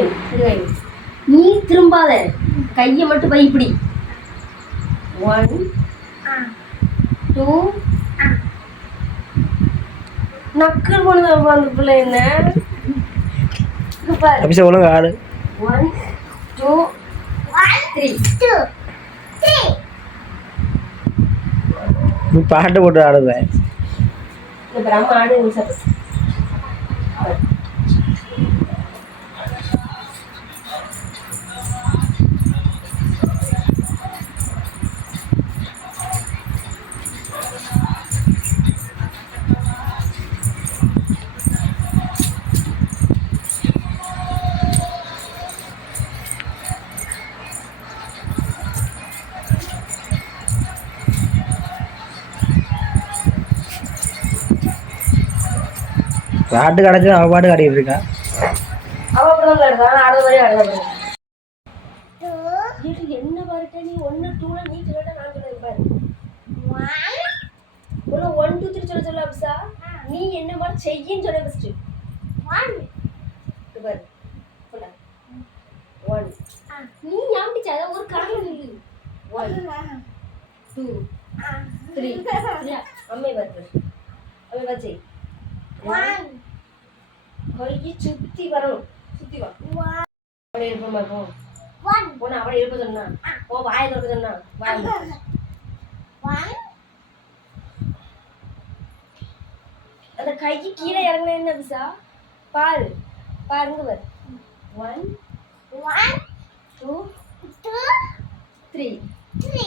நீ திரும்பாத, கையை மட்டும் வை இப்படி. 1 2 நக்கல் பண்ணுது அந்த பிள்ளை. என்ன அபிஷா ஒழுங்கு ஆடு. 1 2 3 நீ பாட்டு போட்டு ஆடுவேன். இப்போ நம்ம ஆடு சார். பாட்டு கிடச்சி அவ பாட்டு ஆடிட்டு இருக்கா. என்ன பாருட்ட நீ 1 2 நீ சொல்லட்ட நான் சொல்றேன் பாரு. 1 2 3 சொல்ல அப்சா. நீ என்ன மாதிரி செய்யின்னு சொல்ல ஃபர்ஸ்ட். 1 பாரு. சொல்ல 1 நீ யாம்டி சாத ஒரு கணக்கு நில்லு. 1 2 3 அம்மே பாரு. அம்மே பாரு. 1 கையை சுத்தி வரணும். சுத்தி வா. அவளை எழுப்ப மாட்டோம். 1 அவளை எழுப்ப சொன்னா. ஓ வாயை திறக்க சொன்னா. வாய் 1 அந்த கைக்கு கீழே இறங்கின என்ன பிசா பாரு. பாருங்க பாரு. 1 2 3